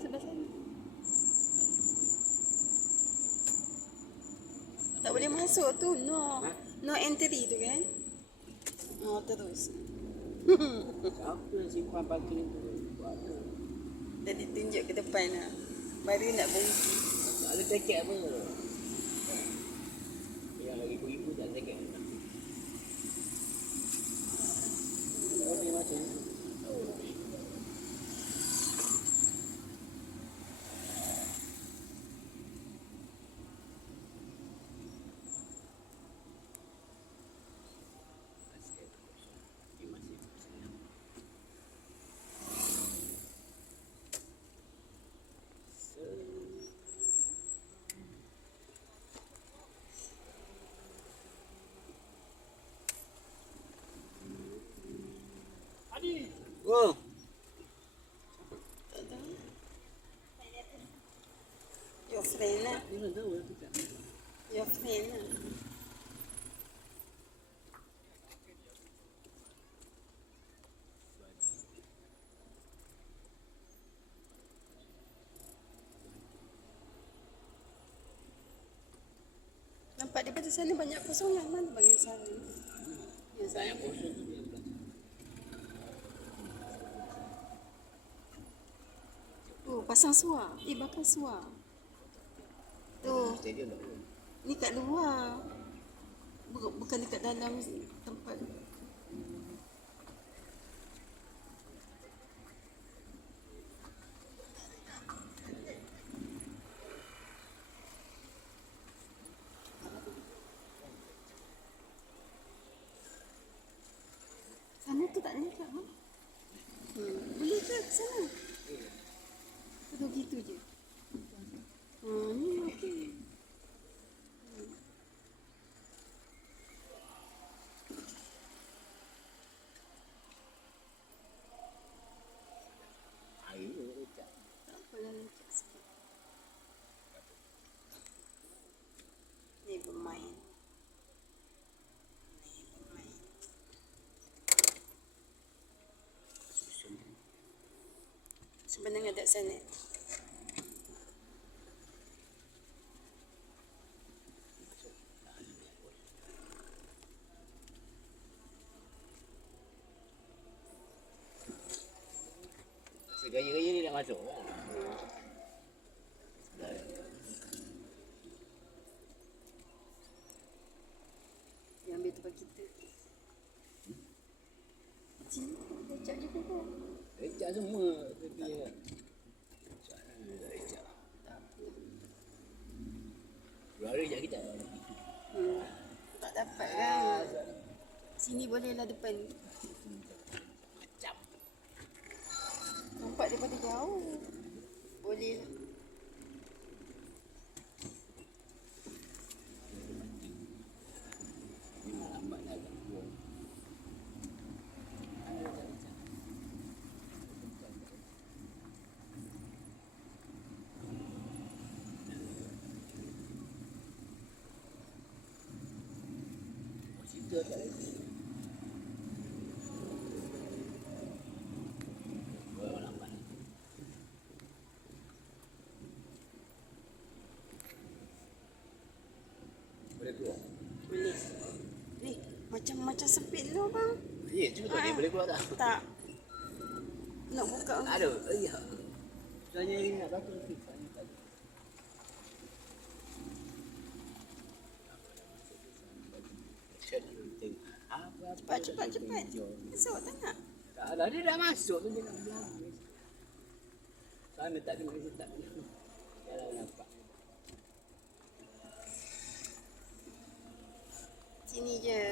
sebelah sana. Tak boleh masuk tu. No. No entry tu kan. Oh, terus. Apa yang simpan batu ni tu? Buat apa? Jadi tunjuk ke depan lah. Baru nak berhenti. Tak ada tiket apa? Yang lagi ribu tak ada tiket. Oh, dia macam ni. Oh. Tak tahu. Your friend lah. Dia tak tahu aku tak. Your friend lah. Nampak daripada sana banyak kosong yang mana bagi sana? Yang sana. Kosong tu dia belah. Tu pasang suar. Bakar suar. Tu. Stadium tak? Ni kat luar. Bukan dekat dalam tempat. Sana tu tak nampak kan? Boleh ke sana? Atau gitu je? Ni okey. Air tu lecak. Tak apalah lecak sikit. Never mind. Sebenarnya ada sana. Segaya-gaya ni nak masuk kan? Yang ambil tempat kita. Sini lecak juga kan? Lecak semua. Tapi lecak. Dua hari lecak kita. Tak dapat kan? Sini bolehlah depan. Macam. Nampak daripada jauh. Boleh lah. Memang lambat dah agak buang. Cerita tak lagi. Lambat. Boleh keluar? Boleh. Macam sempit tu bang. Ya, cuba tak dia boleh keluar tak? Tak. Nak buka. Tak ada. Ya. Tanya ini nak batu lagi. Cepat. Masuk tak nak? Tak ada, dia dah masuk tu dia nak berlaku. Sana tak ada masa tak. Kalau nampak. Sini je.